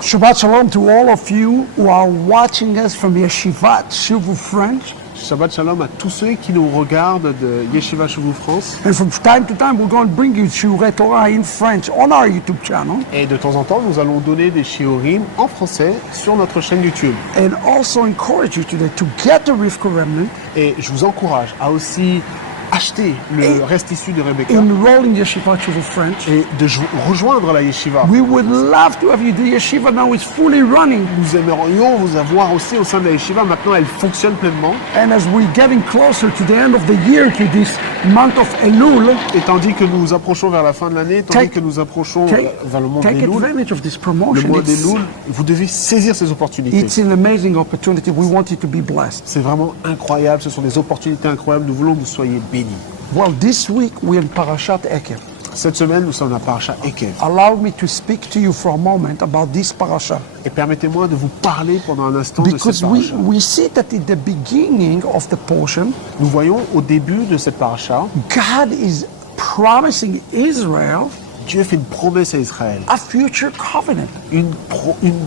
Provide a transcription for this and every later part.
Shabbat Shalom to all of you who are watching us from Yeshivat Shuvu French. Shabbat Shalom à tous ceux qui nous regardent de Yeshiva Shuvu France. And from time to time, we're going to bring you Shiurei Torah in French on our YouTube channel. Et de temps en temps, nous allons donner des shiurim en français sur notre chaîne YouTube. And also encourage you today to get the Rivka Remnant. Et je vous encourage à aussi acheter le reste issu de Rebecca Enroll in Yeshiva Shuvu French. et de rejoindre la Yeshiva. We would love to have you. The Yeshiva now is fully running. Nous aimerions vous avoir aussi au sein de la Yeshiva. Maintenant, elle fonctionne pleinement. And as we're getting closer to the end of the year, to this month of Elul, Et tandis que nous approchons vers la fin de l'année, tandis que nous approchons vers le mois take d'Elul, advantage of this le promotion. mois d'Elul, vous devez saisir ces opportunités. It's an amazing opportunity. We want you to be blessed. C'est vraiment incroyable, ce sont des opportunités incroyables. Nous voulons que vous soyez bénis. Well, this week we're in Parashat Ekev. Cette semaine, nous sommes dans la Parasha Ekev. Allow me to speak to you for a moment about this parasha. Et permettez-moi de vous parler pendant un instant de cette Because Parasha. we see that in the beginning of the portion, Nous voyons au début de cette Parasha, God is promising Israel Dieu fait une promesse à Israël. a future covenant. Une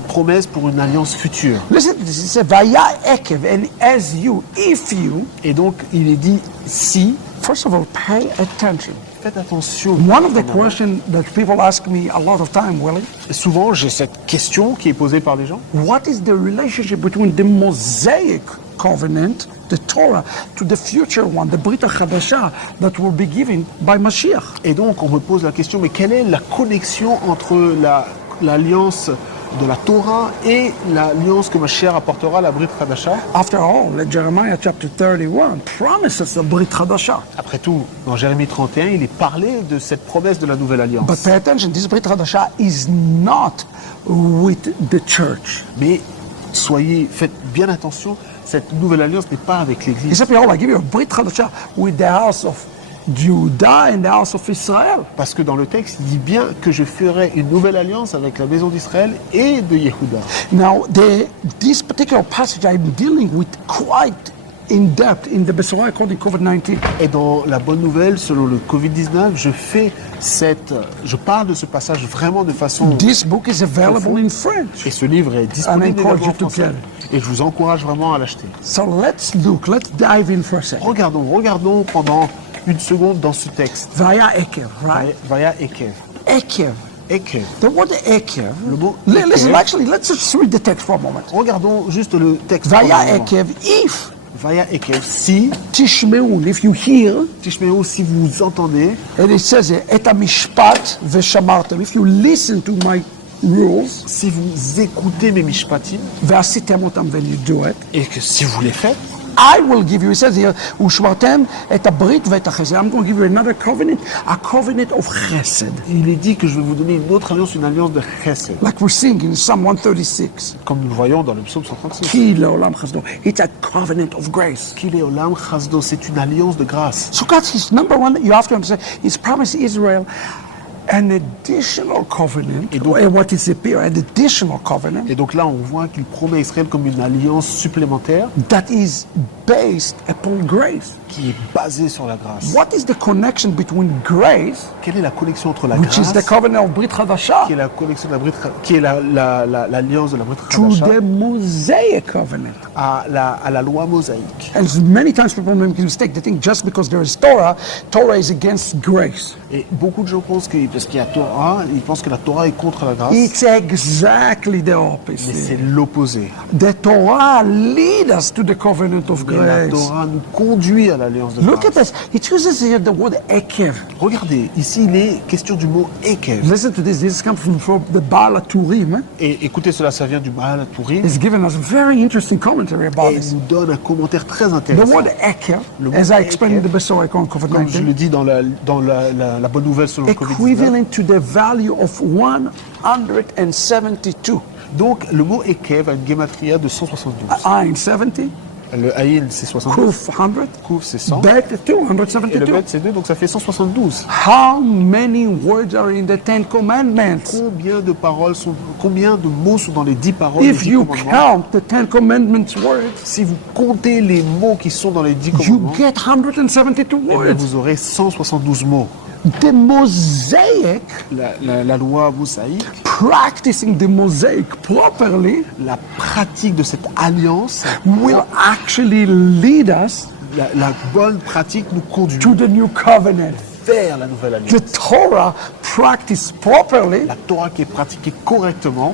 promesse pour une alliance future. Listen to this. It says, Vaya Ekev, and as you, if you, Et donc, il est dit si, first of all, pay attention. faites attention. One of the questions that people ask me a lot of time, Willie, Souvent, j'ai cette question qui est posée par les gens. what is the relationship between the Mosaic covenant, the Torah, to the future one, the Brit HaChadashah, that will be given by Mashiach? Et donc, on me pose la question, mais quelle est la connexion entre l'alliance de la Torah et l'alliance que Mashiach apportera à la Brit Hadasha? After all, Jeremiah chapter 31 promises a Brit Hadashah. Après tout, dans Jérémie 31, il est parlé de cette promesse de la nouvelle alliance. But pay attention, this Brit Hadashah is not with the church. Mais faites bien attention, cette nouvelle alliance n'est pas avec He l'Église. said, behold, I give you a Brit Hadashah with the house of Judah and the house of Israel. Parce que dans le texte, il dit bien que je ferai une nouvelle alliance avec la maison d'Israël et de Yehuda. Now, this particular passage I'm dealing with quite in depth in the Besorah according to COVID-19. Et dans la bonne nouvelle, selon le Covid-19, je parle de ce passage vraiment de façon... This book is available in French. Et ce livre est And I disponible encourage également you en to français. get it. Et je vous encourage vraiment à l'acheter. So let's dive in for a second. Regardons pendant une seconde dans ce texte. Vaya Ekev, right? Vaya Ekev. Ekev. Ekev. The word Ekev. Le mot Listen, Ekev. actually, let's just read the text for a moment. Regardons juste le texte. Vaya pendant un moment. Ekev, if Vaya Ekev. Si, Tishmeun, if you hear, Tishmeo, si vous entendez, and it says, Et hamishpat veshamartem, if you listen to my rules, si vous écoutez mes mishpatim, ve'asitem otam, then you do it, et que si vous les faites, I will give you, it says here, Ushmartem et abrit ve'et hachesed. I'm going to give you another covenant, a covenant of chesed. il est dit que je vais vous donner une autre alliance, une alliance de chesed. Like we're singing in Psalm 136. Comme nous le voyons dans le psaume 136. Ki le'olam chesdo. It's a covenant of grace. Qu'il est olam chasdo, c'est une alliance de grâce. So God is number one, you have to understand, He's promised Israel an additional covenant. Et donc- And what is appear, an additional covenant Et donc là, on voit qu'il promet à Israël comme une alliance supplémentaire that is based upon grace. qui est basée sur la grâce. What is the connection between grace, Quelle est la connexion entre la which grâce, is the covenant of Brit Hadashah, qui est la connexion de la Brit, qui est l'alliance de la Brit to Hadasha, the Mosaic covenant? à la loi mosaïque? And many times people make a mistake. They think just because there is Torah, Torah is against grace. Et beaucoup de gens pensent que parce qu'il y a Torah, ils pensent que la Torah est contre la grâce, It's exactly the mais c'est opposite. l'opposé. The Torah leads us to the covenant of Et la grace. Torah nous conduit à l'alliance de Look at grâce. this. It uses here the word Ekev. Regardez, ici il est question du mot Ekev. Listen to this. This comes from the Baal HaTurim. Et écoutez cela, ça vient du Baal Tourim It's given us a very interesting commentary about et this. nous donne un commentaire très The intéressant. word Ekev, Le mot as I explained in Ekev, the Besorah on Comme je COVID-19, le dis dans la bonne nouvelle selon le Covid-19. equivalent to the value of 172. Donc le mot Ekev a une gematria de 172. Ayin 70, Le Aïn c'est 72, Kuf 100, Kouf c'est 100, Bet et 2, le 172. Bet c'est 2, donc ça fait 172. How many words are in the Ten Commandments? Combien de mots sont dans les 10 paroles des If 10 you commandements? count the Ten Commandments words, Si vous comptez les mots qui sont dans les 10 you commandements, get 172 eh bien, words. vous aurez 172 mots. the Mosaic, la loi mosaïque, practicing the Mosaic properly, la pratique de cette alliance, will actually lead us la bonne pratique nous conduit to the new covenant. vers la nouvelle alliance. The Torah practiced properly, La Torah qui est pratiquée correctement,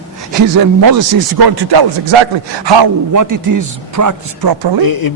Moses is going to tell us exactly what it is practiced properly, et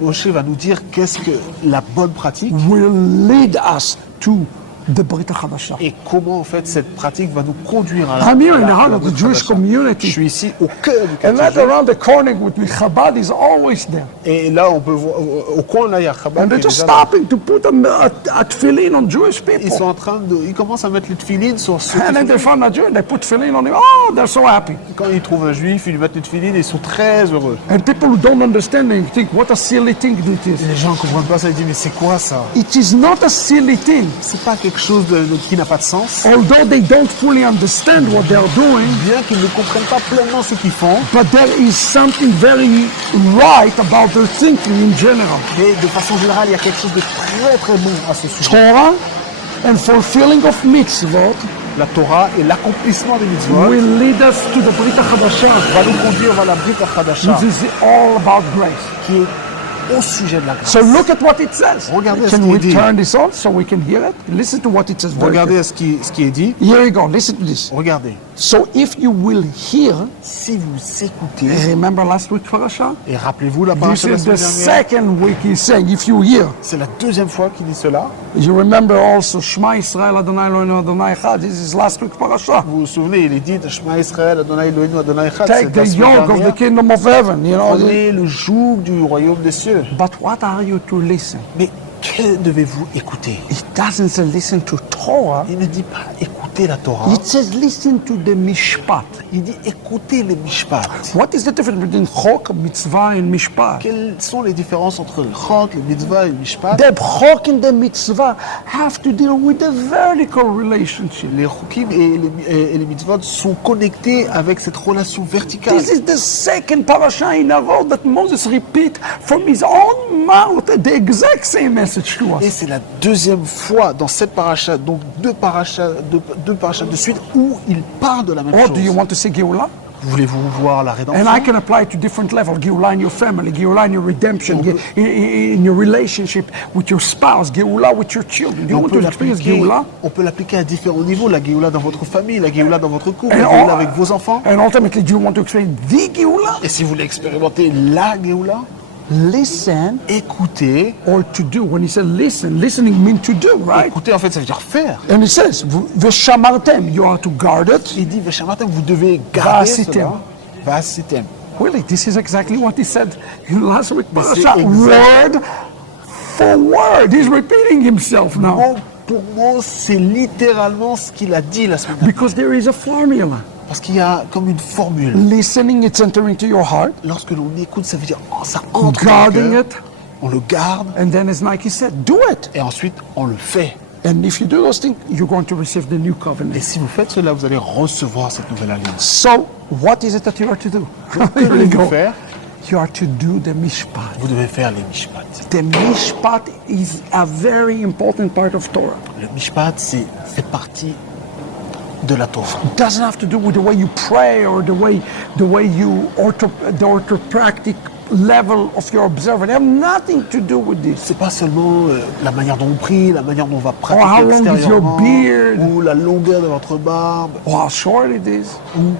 Moshe va nous dire qu'est-ce que la bonne pratique will lead us to the Brit HaChadashah. et comment en fait cette pratique va nous conduire à la I'm here in à the la- heart à la of the Brit Jewish Hadashah. community. Je suis ici au cœur du And quartier right juif. around the corner with me, Chabad is always there. Et là, on peut voir au coin là, il y a Chabad And qui they're est just déjà là. stopping to put a tefillin on Jewish Ils people. sont en train de, ils commencent à mettre les tefillines sur ceux And qui then they sont- found a Jew and they put tefillin on him. Oh, they're so happy. Quand ils trouvent un juif, ils lui mettent les tefillines et ils sont très heureux. And people who don't understand, they think, what a silly thing it is. Les gens ne comprennent pas ça, ils disent mais c'est quoi ça? It is not a silly thing. C'est pas quelque chose qui n'a pas de sens. Although they don't fully understand what they're doing, Bien qu'ils ne comprennent pas pleinement ce qu'ils font, but there is something very right about their thinking in general. mais de façon générale, il y a quelque chose de très très bon à ce sujet. Torah and fulfilling of mitzvot La Torah et l'accomplissement des mitzvot will lead us to the Brit HaChadashah, va nous conduire vers la Brit HaChadashah, which is all about grace. qui est au sujet de la grâce. So look at what it says. Regardez ce Can qu'il we dit. turn this on so we can hear it? Listen to what it says. Very Regardez ce qui est dit. clear. Here you go. Listen to this. Regardez. So if you will hear, Si vous écoutez, remember last week's parasha? et rappelez-vous la This paracha de la is the semaine dernière, second week he's saying, if you hear. c'est la deuxième fois qu'il dit cela. You remember also Shema Israel Adonai Eloheinu Adonai Echad. This is last week's parasha. Vous vous souvenez, il est dit Shema Israël, Adonai Eloheinu, Adonai Echad. Take C'est la the semaine yoke of the dernière. kingdom of heaven. You know. Prenez le joug du royaume des cieux. But what are you to listen? Mais que devez-vous écouter? It doesn't say listen to Torah. Il ne dit pas écoutez la Torah. It says listen to the mishpat. Il dit écoutez les mishpat. What is the difference between chok, mitzvah, and mishpat? Quelles sont les différences entre le chok, le mitzvah et le mishpat? The chok and the mitzvah have to deal with the vertical relationship. Les chokim et les mitzvot sont connectés avec cette relation verticale. This is the second parasha in a row that Moses repeat from his own mouth the exact same message to Et us. c'est la deuxième fois dans cette paracha, donc deux parachas de suite, où il parle de la même Or chose. do you want to see Geulah? Voulez-vous voir la And rédemption? I can apply it to different levels. Geulah in your family, Geulah in your redemption, in your relationship with your spouse, Geulah with your children. Do you On want peut to experience l'appliquer Geulah? on peut l'appliquer à différents niveaux. La Géoula dans votre famille, la Géoula dans votre couple, And la Géoula avec vos enfants. and ultimately, do you want to experience the Geulah? Et si vous voulez expérimenter la Géoula, Listen écoutez. or to do. When he said listen, listening means to do, right? Écouter, en fait, ça veut dire faire. And it says, Veshamartem, you are to guard it. Il dit, Veshamartem, vous devez garder Vasitem. cela. Vasitem. Really, this is exactly what he said in last week. Mais c'est Parasha. exact. Word for word. He's repeating himself now. Mot pour mot, c'est littéralement ce qu'il a dit la semaine dernière. Because there is a formula. Parce qu'il y a comme une formule. Listening, it's entering into your heart. Lorsque l'on écoute, ça veut dire, oh, ça entre dans Guarding le it. cœur, on le garde, And then, as Nike said, do it. et ensuite, on le fait. And if you do those things, you're going to receive the new Et covenant. si vous faites cela, vous allez recevoir cette nouvelle alliance. So, what is it that you are to do? Que Here we devez-vous go. faire? You are to do the mishpat. Vous devez faire les mishpat. The mishpat is a very important part of Torah. Le mishpat, c'est fait partie de la Torah. It doesn't have to do with the way you pray or the way you the orthopractic level of your observer. They have nothing to do with this. C'est pas seulement la manière dont on prie, la manière dont on va how pratiquer long is your extérieurement, beard? ou la longueur de votre barbe, Or how short it is. ou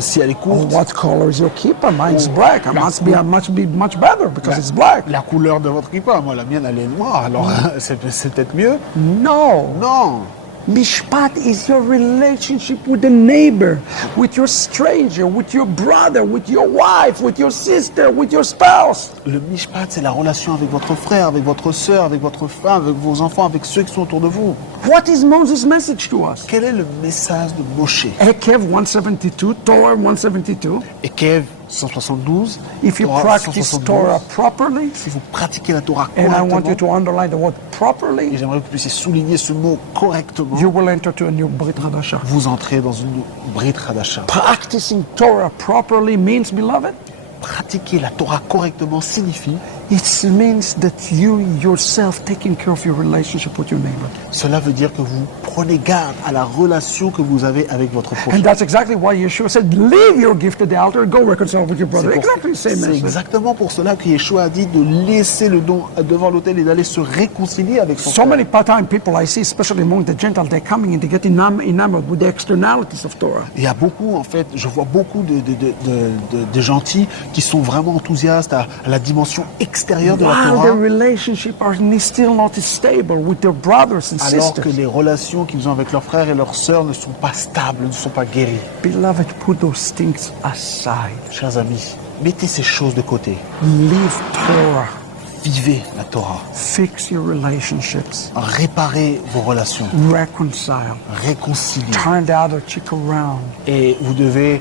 si elle est Or courte, what color is your kippah? Mine's Oh, black. I la must be much better because it's black. la couleur de votre kippa. Moi, la mienne, elle est noire, alors c'est peut-être mieux. No. Non, Mishpat is your relationship with the neighbor, with your stranger, with your brother, with your wife, with your sister, with your spouse. le mishpat, c'est la relation avec votre frère, avec votre sœur, avec votre femme, avec vos enfants, avec ceux qui sont autour de vous. What is Moses' message to us? Quel est le message de Moshe? Ekev 172, Torah 172. Et Kev 172, If you Torah practice 172, Torah properly, si vous pratiquez la Torah and I want you correctement, to underline the word et properly, j'aimerais que vous puissiez souligner ce mot correctement, you will enter to a new Brit Hadashah. vous entrez dans une Brit Hadasha. Practicing Torah properly means, beloved, Pratiquer la Torah correctement signifie It means that you yourself taking care of your relationship with your neighbor. Cela veut dire que vous prenez garde à la relation que vous avez avec votre prochain. And that's exactly why Yeshua said, leave your gift at the altar, go reconcile with your brother. Exactly the same C'est message. exactement pour cela que Yeshua a dit de laisser le don devant l'autel et d'aller se réconcilier avec son So frère. many part-time people I see, especially among the Gentiles, they're coming and they get enamored with the externalities of Torah. Il y a beaucoup, en fait, je vois beaucoup de gentils qui sont vraiment enthousiastes à la dimension extérieure de la While Torah, their relationships are still not stable with their brothers and alors que sisters. les relations qu'ils ont avec leurs frères et leurs sœurs ne sont pas stables, ne sont pas guéries. Beloved, put those things aside. Chers amis, mettez ces choses de côté. Live Torah. Vivez la Torah. Fix your relationships. Réparez vos relations. Reconcile. Réconciliez. Turn the other cheek around. Et vous devez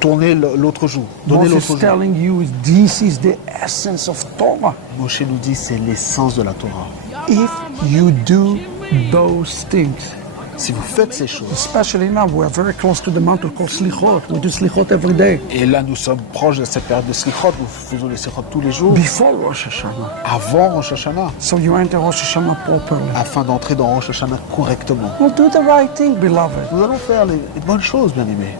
tourner l'autre jour. Donner Moses l'autre is jour. telling you this is the essence of Torah. Moshe nous dit c'est l'essence de la Torah. If you do those things, Si vous faites ces choses, especially now, we are very close to the mountain called Slichot. We do Slichot every day. et là nous sommes proches de cette période de Slichot, nous faisons les Slichot tous les jours, Before Rosh Hashanah. avant Rosh Hashanah, So you enter Rosh Hashanah properly. afin d'entrer dans Rosh Hashanah correctement. Well, do the right thing, beloved. Nous allons faire les bonnes choses, bien-aimés.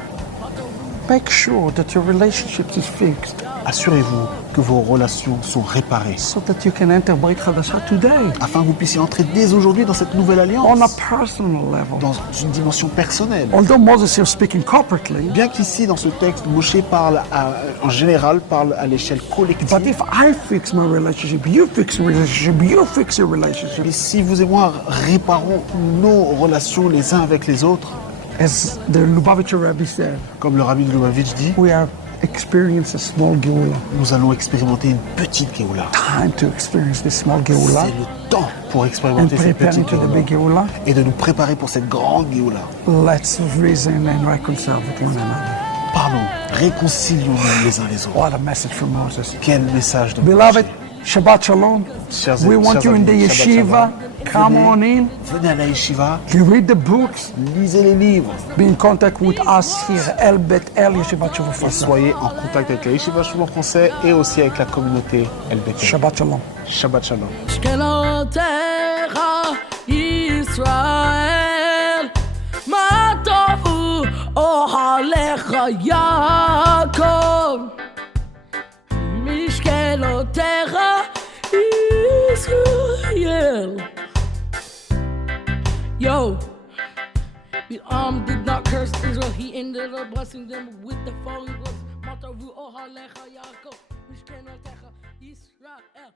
Make sure that your relationship is fixed Assurez-vous que vos relations sont réparées, so that you can enter Brit Chadashah today afin que vous puissiez entrer dès aujourd'hui dans cette nouvelle on a alliance, personal level. dans une dimension personnelle. Although Moses here speaking corporately, Bien qu'ici, dans ce texte, Moshe parle en général parle à l'échelle but collective. if I fix my relationship, you fix your relationship, you fix your relationship. Mais si vous et moi réparons nos relations les uns avec les autres, As the Lubavitcher Rebbe said, comme le Rabbi de Lubavitch dit, we are experiencing a small Geula. nous allons expérimenter une petite Géoula. Time to experience this small Geula C'est le temps pour and expérimenter cette preparing petite to the big Géoula Geula. et de nous préparer pour cette grande Géoula. Let's reason and reconcile with one another. Parlons, réconcilions-nous les uns les autres. What a message from Moses. Quel message de Beloved, Moshe. Shabbat Shalom. Chers- We want chers you in the amis, Shabbat yeshiva. Shalom. Come on in. Venez à la yeshiva, You read the books. lisez les livres Be in contact with us here, El Bet El Yeshivat Shavua et Fasa. soyez en contact avec la yeshiva Shalom français et aussi avec la communauté LBT. Shabbat Shalom. Shabbat Shalom. שכנותיך ישראל, מה טובו אוהליך יעקב, משכנותיך ישראל. Yo, did not curse Israel, he ended up blessing them with the following words. מה טובו אוהליך יעקב, משכנותיך ישראל.